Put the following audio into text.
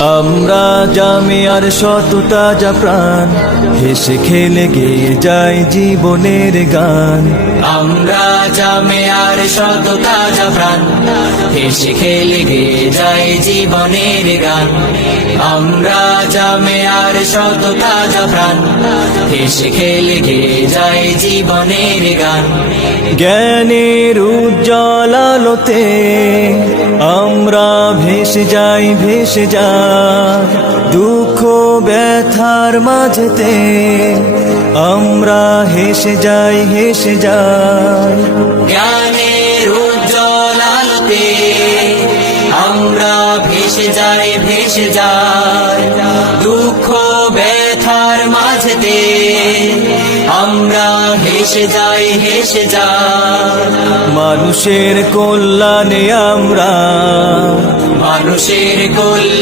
আমরা জামিয়ার শত তাজা প্রাণ, হেসে খেলে গেয়ে যায় জীবনের গান। আমরা জামিয়ার শত তাজা প্রাণ, হেসে খেলে গেয়ে যায় জীবনের গান। আমরা জামিয়ার শত তাজা প্রাণ, হেসে খেলে গেয়ে যায় জীবনের গান। জ্ঞানের উজ্জ্বল আলোতে আমরা ভেসে যাই, ভেসে যাই দুঃখ ব্যথার মাঝেতে আমরা হেসে যাই, হেসে যাই। জ্ঞানের উজ্জ্বল আলোতে আমরা ভেসে যাই, ভেসে যাই দুঃখ ব্যথার মাঝেতে আমরা হেসে যাই, হেসে যাই। মানুষের কল্যাণে আমরা, মানুষের কল্যাণে